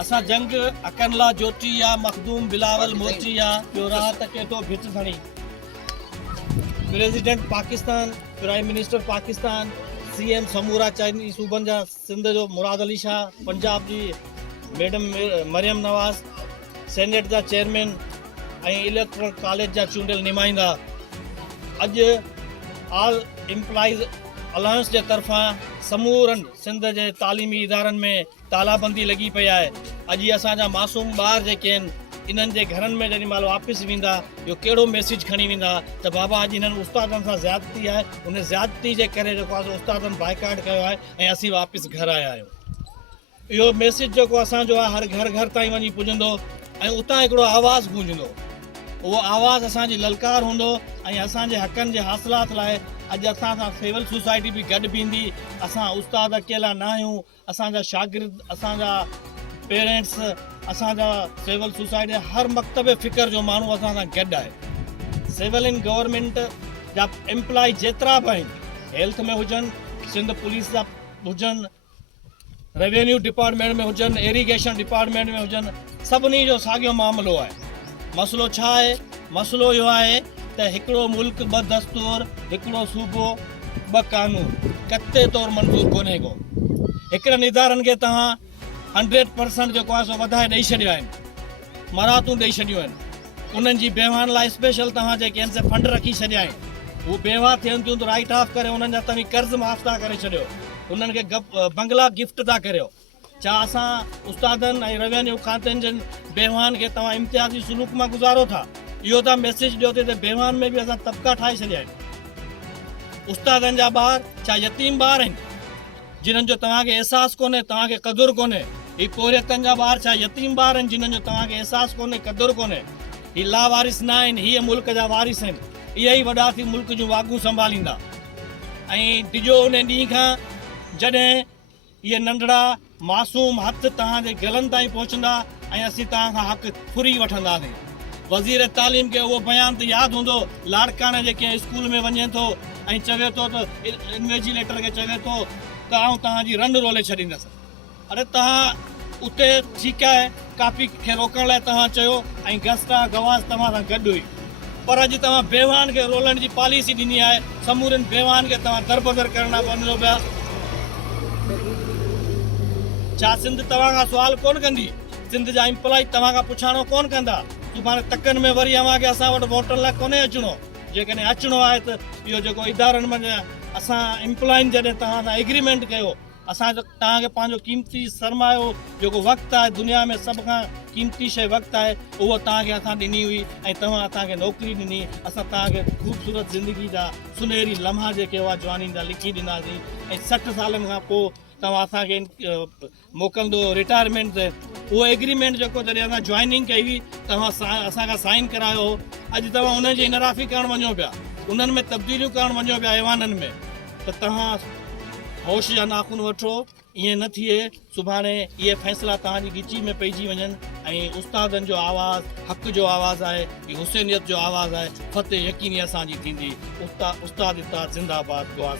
असा जंग अकनला जोटी या मखदूम बिलावल मोची या जो राहत के तो भिच थणी president Pakistan prime minister Pakistan CM समूरा चाइनीज सूबन जा सिंध जो मुराद अली शाह पंजाब जी मैडम मरियम नवाज सेनेट जा चेयरमैन इलेक्टोरल कॉलेज जा चूंडियल नुमाइंदा अज ऑल एम्प्लॉइज अलायंस के तरफा समूरन सिंध के तालीमी इदारन में तालाबंदी लगी पई है। अज असांजा मासूम ॿार जेके इन्हनि जे घरनि में जॾहिं महिल वापसि वेंदा इहो कहिड़ो मैसेज खणी वेंदा त बाबा अॼु इन्हनि उस्तादनि सां ज़्यादती आहे, उन ज़्यादती जे करे जेको आहे उस्तादनि बाइकाट कयो आहे ऐं असीं वापसि घर आया आहियूं। इहो मैसेज जेको असांजो आहे हर घर घर ताईं वञी पुॼंदो ऐं उतां हिकिड़ो आवाज़ु गूंजंदो। उहो आवाज़ु असांजी ललकार हूंदो ऐं असांजे हक़नि जे हासिलात लाइ अॼु असां सां सिविल सोसाइटी बि गॾु बीहंदी। असां उस्ताद अकेला न आहियूं, असांजा शागिर्द, असांजा पेरेंट्स, असांजा सिविल सोसाइटी हर मकतब फ़िक्र जो माण्हू असां सां गॾु आहे। सिविल गवर्नमेंट जा एम्प्लॉय जेतिरा बि आहिनि, हेल्थ में हुजनि, सिंध पुलिस जा हुजनि, रेवेन्यू डिपार्टमेंट में हुजनि, इरीगेशन डिपार्टमेंट में हुजनि, सभिनी जो साॻियो मामिलो आहे। मसइलो छा आहे? मसइलो इहो आहे त हिकिड़ो मुल्क ॿ दस्तूर, हिकिड़ो सूबो ॿ कानून कते तौरु मंज़ूर कोन्हे को। हिकिड़नि इदारनि खे तव्हां 100% जेको आहे सो वधाए ॾेई छॾिया आहिनि, मराहतूं ॾेई छॾियूं आहिनि। उन्हनि जी बेवान लाइ स्पेशल तव्हां जेके आहिनि से फंड रखी छॾिया आहिनि। उहे बेवा थियनि थियूं त राइट ऑफ करे उन्हनि जा तव्हां कर्ज़ माफ़ था करे छॾियो, उन्हनि खे बंगला गिफ्ट था करियो। छा असां उस्तादनि ऐं रेवेन्यू खातनि जन बेवान खे तव्हां इम्तियाज़ी सुलूक मां गुज़ारो था? इहो तव्हां मैसेज ॾियो त बेवान में बि असां तबिका ठाहे छॾिया आहिनि। उस्तादनि जा ॿार छा यतीम ॿार आहिनि जिन्हनि जो तव्हांखे अहसासु कोन्हे, तव्हांखे क़दुरु कोन्हे? ही कोरियतनि जा ॿार छा यतीम ॿार आहिनि जिन्हनि जो तव्हांखे अहसासु कोन्हे, क़दुरु कोन्हे? ही लावारिस न आहिनि, हीअ मुल्क जा वारिस आहिनि। इहे ई वॾा थी मुल्क जूं वागूं संभालींदा। ऐं टिजो उन ॾींहं खां जॾहिं इहे नंढड़ा मासूम हथ तव्हांजे गलनि ताईं पहुचंदा ऐं असीं तव्हां खां हक़ फुरी वठंदासीं। वज़ीर तालीम खे उहो बयान त यादि हूंदो, लाड़काणे जेके स्कूल में वञे थो ऐं चवे थो त इन्वेजिलेटर खे चवे थो त आउं तव्हांजी रंड रोले छॾींदुसि। अरे तव्हां उते ठीकु आहे, कापी खे रोकण लाइ तव्हां चयो ऐं गस्ता गवास तव्हां सां गॾु हुई, पर अॼु तव्हां बेवान खे रोलण जी पॉलिसी ॾिनी आहे। समूरनि बेवान खे तव्हां दरबदर करणा वञो पिया। छा सिंध तव्हां खां सुवाल कोन कंदी? सिंध जा एम्प्लॉय तव्हां खां पुछाणो कोन कंदा? सुभाणे तकनि में वरी अव्हांखे असां वटि वोटनि लाइ कोन्हे अचिणो? जेकॾहिं अचिणो आहे त इहो जेको इदारनि में असां एम्प्लॉयनि जॾहिं तव्हां सां एग्रीमेंट कयो, असां तव्हांखे पंहिंजो क़ीमती सरमायो जेको वक़्तु आहे, दुनिया में सभ खां क़ीमती शइ वक़्तु आहे, उहो तव्हांखे असां ॾिनी हुई ऐं तव्हां असांखे नौकिरी ॾिनी। असां तव्हांखे ख़ूबसूरत ज़िंदगी जा सुनहरी लम्हा जेके हुआ जवानी जा लिखी ॾिनासीं ऐं 60 सालनि खां पोइ तव्हां असांखे मोकिलींदो रिटायरमेंट ते। उहो एग्रीमेंट जेको जॾहिं असां जॉइनिंग कई हुई तव्हां असांखां साइन करायो हो, अॼु तव्हां उन्हनि जी इनराफ़ी करणु वञो पिया, उन्हनि में तब्दीलियूं करणु वञो पिया ऐवाननि में, त तव्हां होश जा नाखून वठो। ईअं न थिए सुभाणे इहे फ़ैसिला तव्हांजी गिची में पइजी वञनि ऐं उस्तादनि जो आवाज़ु हक़ जो आवाज़ु आहे, हीअ हुसैनियत जो आवाज़ु आहे, फतेह यकीनी असांजी थींदी। उस्ताद इताद ज़िंदाबाद। दुआ